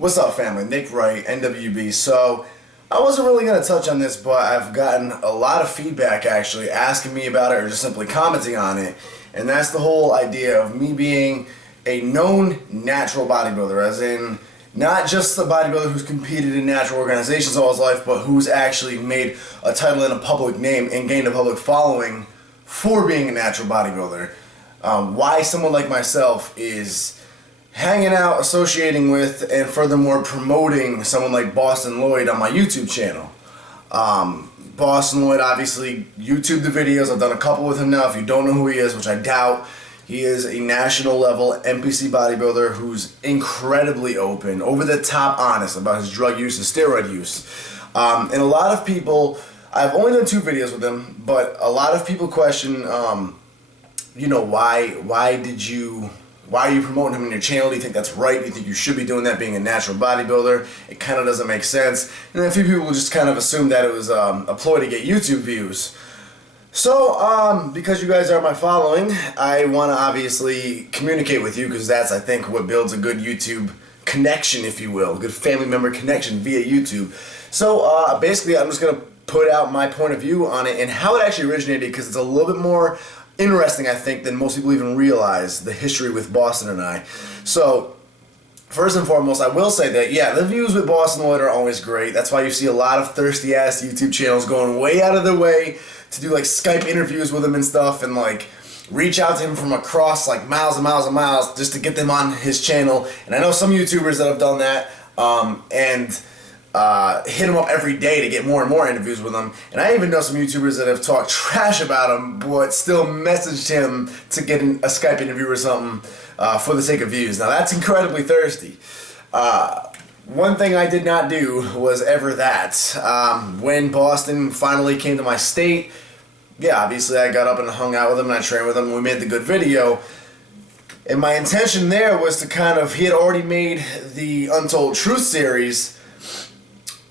What's up, family? Nick Wright, NWB. So, I wasn't really going to touch on this, but I've gotten a lot of feedback actually asking me about it or just simply commenting on it. And that's the whole idea of me being a known natural bodybuilder, as in not just a bodybuilder who's competed in natural organizations all his life, but who's actually made a title and a public name and gained a public following for being a natural bodybuilder. Why someone like myself is hanging out, associating with, and furthermore promoting someone like Bostin Loyd on my YouTube channel. Bostin Loyd, obviously, YouTube the videos. I've done a couple with him now. If you don't know who he is, which I doubt, he is a national level NPC bodybuilder who's incredibly open, over the top honest about his drug use and steroid use. And a lot of people, I've only done 2 videos with him, but a lot of people question, why are you promoting him on your channel? Do you think that's right? Do you think you should be doing that being a natural bodybuilder? It kind of doesn't make sense. And a few people just kind of assume that it was a ploy to get YouTube views. So, because you guys are my following, I want to obviously communicate with you, because that's, I think, what builds a good YouTube connection, if you will, a good family member connection via YouTube. So, basically, I'm just going to put out my point of view on it and how it actually originated, because it's a little bit more interesting, I think, than most people even realize, the history with Bostin and I. So, first and foremost, I will say that, yeah, the views with Bostin Loyd are always great. That's why you see a lot of thirsty-ass YouTube channels going way out of their way to do, like, Skype interviews with him and stuff, and, like, reach out to him from across, like, miles and miles and miles just to get them on his channel. And I know some YouTubers that have done that, hit him up every day to get more and more interviews with him. And I even know some YouTubers that have talked trash about him, but still messaged him to get a Skype interview or something for the sake of views. Now that's incredibly thirsty. One thing I did not do was ever that. When Bostin finally came to my state, yeah, obviously I got up and hung out with him and I trained with him and we made the good video. And my intention there was to kind of, he had already made the Untold Truth series,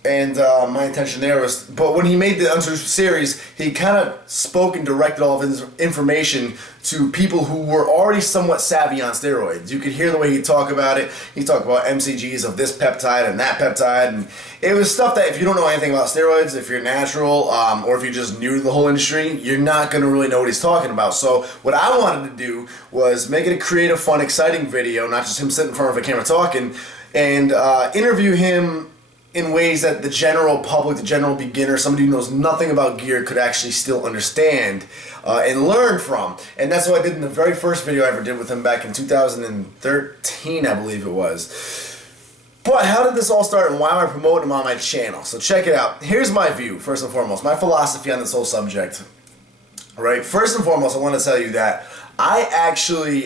and my intention there was, but when he made the Untold Truth series, he kind of spoke and directed all of his information to people who were already somewhat savvy on steroids. You could hear the way he talked about it. He talked about MCGs of this peptide and that peptide, and it was stuff that if you don't know anything about steroids, if you're natural, or if you're just new to the whole industry, you're not going to really know what he's talking about. So what I wanted to do was make it a creative, fun, exciting video, not just him sitting in front of a camera talking, and interview him in ways that the general public, the general beginner, somebody who knows nothing about gear could actually still understand and learn from. And that's what I did in the very first video I ever did with him back in 2013, I believe it was. But how did this all start and why am I promoting him on my channel? So check it out. Here's my view, first and foremost, my philosophy on this whole subject. Right? First and foremost, I want to tell you that I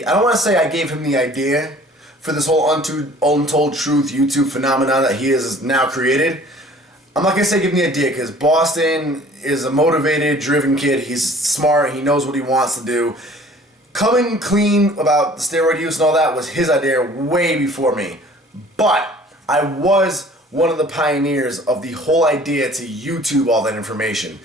don't want to say I gave him the idea for this whole Untold Truth YouTube phenomenon that he has now created. I'm not going to say give me the idea, because Bostin is a motivated, driven kid. He's smart. He knows what he wants to do. Coming clean about the steroid use and all that was his idea way before me. But I was one of the pioneers of the whole idea to YouTube all that information.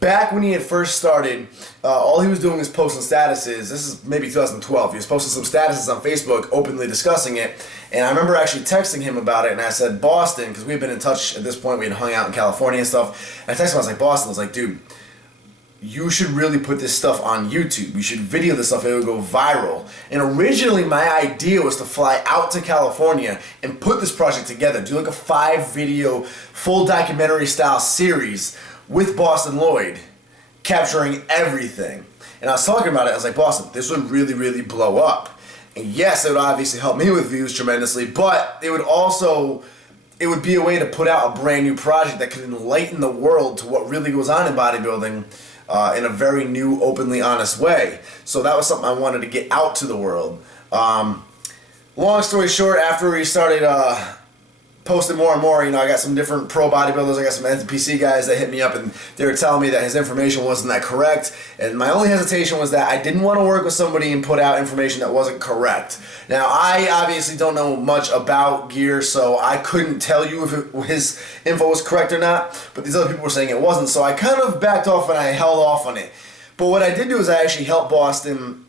Back when he had first started, all he was doing was posting statuses. This is maybe 2012. He was posting some statuses on Facebook, openly discussing it. And I remember actually texting him about it, and I said, Bostin, because we had been in touch at this point, we had hung out in California and stuff. And I texted him, I was like, Bostin, I was like, dude, you should really put this stuff on YouTube. You should video this stuff, it would go viral. And originally my idea was to fly out to California and put this project together, do like a 5-video, full documentary style series with Bostin Loyd, capturing everything. And I was talking about it, I was like, Bostin, this would really, really blow up. And yes, it would obviously help me with views tremendously, but it would also, it would be a way to put out a brand new project that could enlighten the world to what really goes on in bodybuilding in a very new, openly honest way. So that was something I wanted to get out to the world. Long story short, after we started posted more and more, I got some different pro bodybuilders, I got some NPC guys that hit me up and they were telling me that his information wasn't that correct, and my only hesitation was that I didn't want to work with somebody and put out information that wasn't correct. Now, I obviously don't know much about gear, so I couldn't tell you if his info was correct or not, but these other people were saying it wasn't, so I kind of backed off and I held off on it. But what I did do is I actually helped Bostin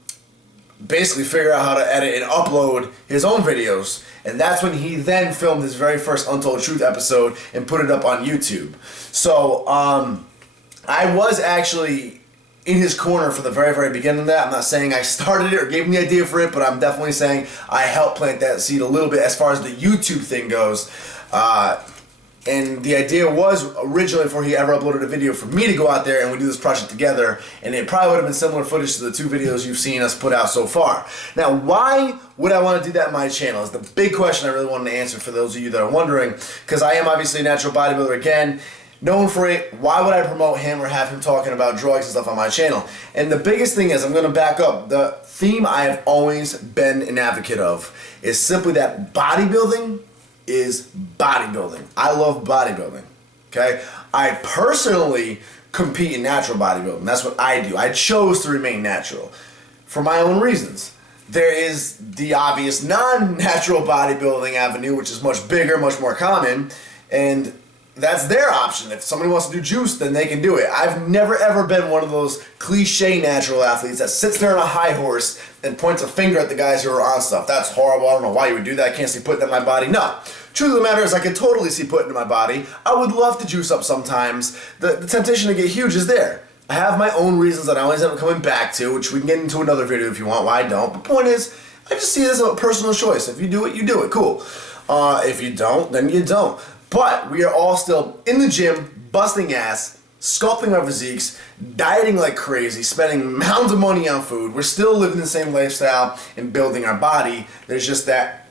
basically figure out how to edit and upload his own videos. And that's when he then filmed his very first Untold Truth episode and put it up on YouTube. So I was actually in his corner for the very, very beginning of that. I'm not saying I started it or gave him the idea for it, but I'm definitely saying I helped plant that seed a little bit as far as the YouTube thing goes. And the idea was originally before he ever uploaded a video for me to go out there and we do this project together, and it probably would have been similar footage to the 2 videos you've seen us put out so far. Now, why would I want to do that on my channel is the big question I really wanted to answer for those of you that are wondering, because I am obviously a natural bodybuilder again, known for it. Why would I promote him or have him talking about drugs and stuff on my channel? And the biggest thing is, I'm going to back up, the theme I have always been an advocate of is simply that bodybuilding is bodybuilding. I love bodybuilding, okay? I personally compete in natural bodybuilding. That's what I do. I chose to remain natural for my own reasons. There is the obvious non-natural bodybuilding avenue, which is much bigger, much more common, and that's their option. If somebody wants to do juice, then they can do it. I've never ever been one of those cliche natural athletes that sits there on a high horse and points a finger at the guys who are on stuff. That's horrible. I don't know why you would do that. I can't see putting it in my body. No. Truth of the matter is I could totally see putting it in my body. I would love to juice up sometimes. The temptation to get huge is there. I have my own reasons that I always end up coming back to, which we can get into another video if you want, why I don't. But the point is, I just see it as a personal choice. If you do it, you do it. Cool. If you don't, then you don't. But we are all still in the gym, busting ass, sculpting our physiques, dieting like crazy, spending mounds of money on food. We're still living the same lifestyle and building our body. There's just that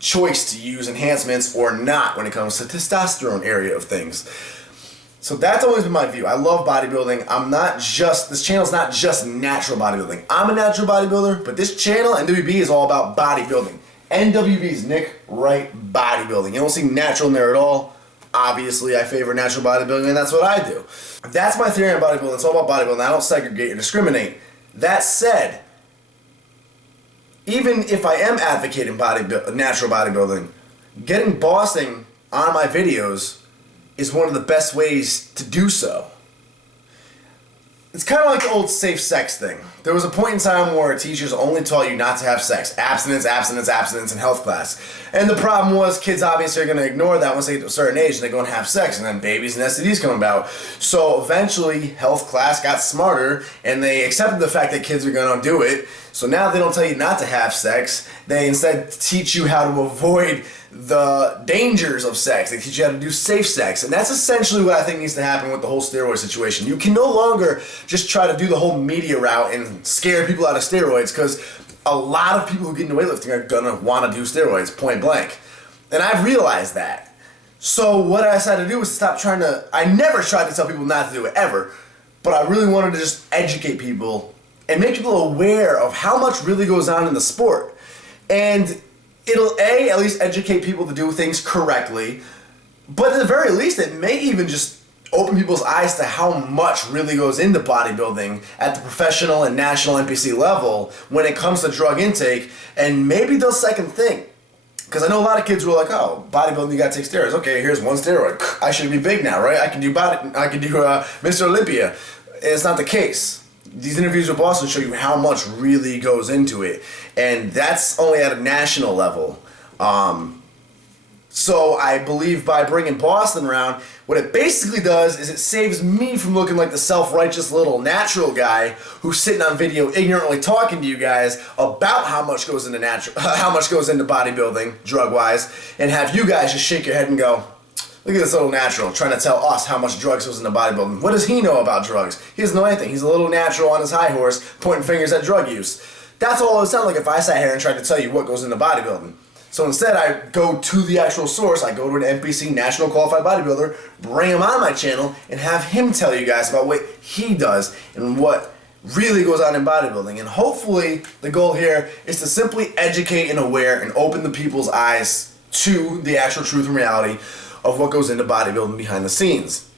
choice to use enhancements or not when it comes to testosterone area of things. So that's always been my view. I love bodybuilding. This channel's not just natural bodybuilding. I'm a natural bodybuilder, but this channel, NWB, is all about bodybuilding. NWB's Nick Wright Bodybuilding. You don't see natural in there at all. Obviously, I favor natural bodybuilding, and that's what I do. That's my theory on bodybuilding. It's all about bodybuilding. I don't segregate or discriminate. That said, even if I am advocating natural bodybuilding, getting Bostin on my videos is one of the best ways to do so. It's kind of like the old safe sex thing. There was a point in time where teachers only taught you not to have sex. Abstinence, abstinence, abstinence in health class. And the problem was kids obviously are going to ignore that once they get to a certain age and they go and have sex, and then babies and STDs come about. So eventually health class got smarter and they accepted the fact that kids are going to do it. So now they don't tell you not to have sex. They instead teach you how to avoid the dangers of sex. They teach you how to do safe sex. And that's essentially what I think needs to happen with the whole steroid situation. You can no longer just try to do the whole media route and scare people out of steroids, because a lot of people who get into weightlifting are going to want to do steroids, point blank. And I've realized that. So what I decided to do was I never tried to tell people not to do it, ever. But I really wanted to just educate people and make people aware of how much really goes on in the sport. And it'll at least educate people to do things correctly, but at the very least it may even just open people's eyes to how much really goes into bodybuilding at the professional and national NPC level when it comes to drug intake, and maybe they'll second think. Because I know a lot of kids who are like, oh, bodybuilding, you gotta take steroids. Okay, here's one steroid. I should be big now, right? I can do Mr. Olympia. It's not the case. These interviews with Bostin show you how much really goes into it, and that's only at a national level. So I believe by bringing Bostin around, what it basically does is it saves me from looking like the self-righteous little natural guy who's sitting on video ignorantly talking to you guys about how much goes into bodybuilding drug-wise, and have you guys just shake your head and go, look at this little natural trying to tell us how much drugs goes into bodybuilding. What does he know about drugs? He doesn't know anything. He's a little natural on his high horse pointing fingers at drug use. That's all it would sound like if I sat here and tried to tell you what goes into bodybuilding. So instead, I go to the actual source. I go to an NPC, National Qualified Bodybuilder, bring him on my channel, and have him tell you guys about what he does and what really goes on in bodybuilding. And hopefully, the goal here is to simply educate and aware and open the people's eyes to the actual truth and reality of what goes into bodybuilding behind the scenes.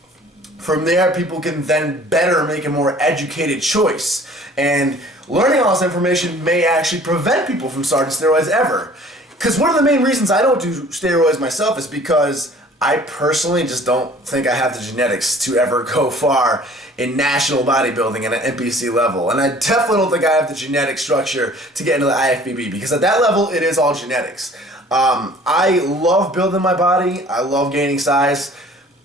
From there, people can then better make a more educated choice. And learning all this information may actually prevent people from starting steroids ever. Because one of the main reasons I don't do steroids myself is because I personally just don't think I have the genetics to ever go far in national bodybuilding at an NPC level. And I definitely don't think I have the genetic structure to get into the IFBB, because at that level, it is all genetics. I love building my body. I love gaining size.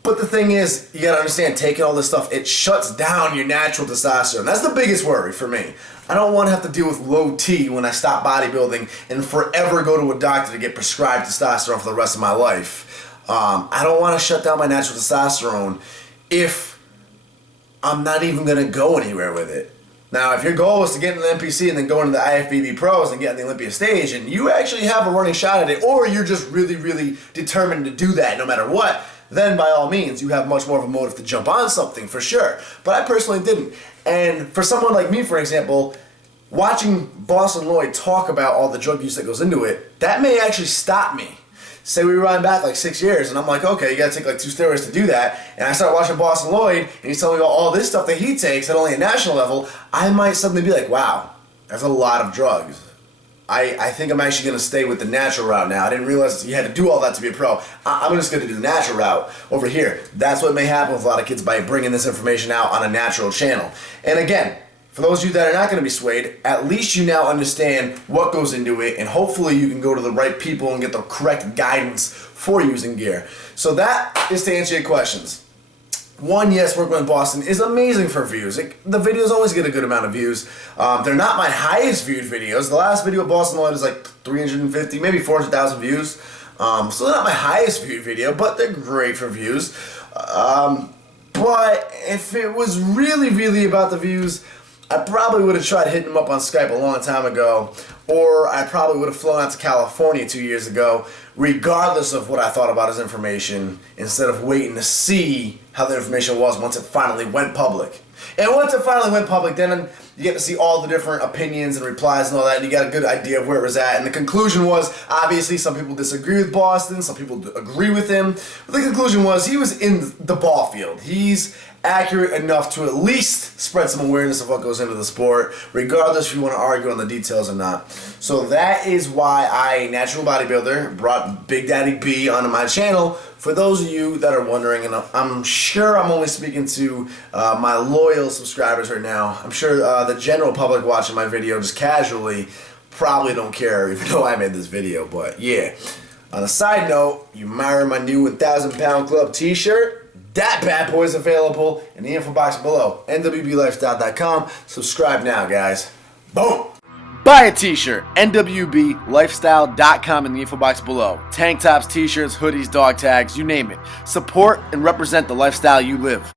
But the thing is, you gotta understand, taking all this stuff, it shuts down your natural testosterone. That's the biggest worry for me. I don't want to have to deal with low T when I stop bodybuilding and forever go to a doctor to get prescribed testosterone for the rest of my life. I don't want to shut down my natural testosterone if I'm not even gonna go anywhere with it. Now, if your goal is to get into the NPC and then go into the IFBB Pros and get on the Olympia stage, and you actually have a running shot at it, or you're just really, really determined to do that no matter what, then by all means, you have much more of a motive to jump on something, for sure. But I personally didn't. And for someone like me, for example, watching Bostin Loyd talk about all the drug use that goes into it, that may actually stop me. Say we run back like 6 years, and I'm like, okay, you gotta take like 2 steroids to do that, and I start watching Bostin Loyd, and he's telling me about all this stuff that he takes at only a national level, I might suddenly be like, wow, that's a lot of drugs. I think I'm actually going to stay with the natural route now. I didn't realize you had to do all that to be a pro. I'm just going to do the natural route over here. That's what may happen with a lot of kids by bringing this information out on a natural channel. And again, for those of you that are not going to be swayed, at least you now understand what goes into it, and hopefully you can go to the right people and get the correct guidance for using gear. So that is to answer your questions. One, yes, working with Bostin is amazing for views. The videos always get a good amount of views. They're not my highest viewed videos. The last video of Bostin Loyd is like 350, maybe 400,000 views. So they're not my highest viewed video, but they're great for views. But if it was really, really about the views, I probably would have tried hitting him up on Skype a long time ago, or I probably would have flown out to California 2 years ago, regardless of what I thought about his information, instead of waiting to see how the information was once it finally went public. And once it finally went public, then you get to see all the different opinions and replies and all that, and you got a good idea of where it was at. And the conclusion was, obviously, some people disagree with Bostin, some people agree with him. But the conclusion was, he was in the ball field. He's accurate enough to at least spread some awareness of what goes into the sport, regardless if you want to argue on the details or not. So that is why I, natural bodybuilder, brought Big Daddy B onto my channel. For those of you that are wondering, and I'm sure I'm only speaking to my loyal subscribers right now. I'm sure the general public watching my video just casually probably don't care, even though I made this video. But yeah, on a side note, you admire my new 1,000 Pound Club t-shirt? That bad boy is available in the info box below. nwblifestyle.com. Subscribe now, guys. Boom! Buy a t-shirt. nwblifestyle.com in the info box below. Tank tops, t-shirts, hoodies, dog tags, you name it. Support and represent the lifestyle you live.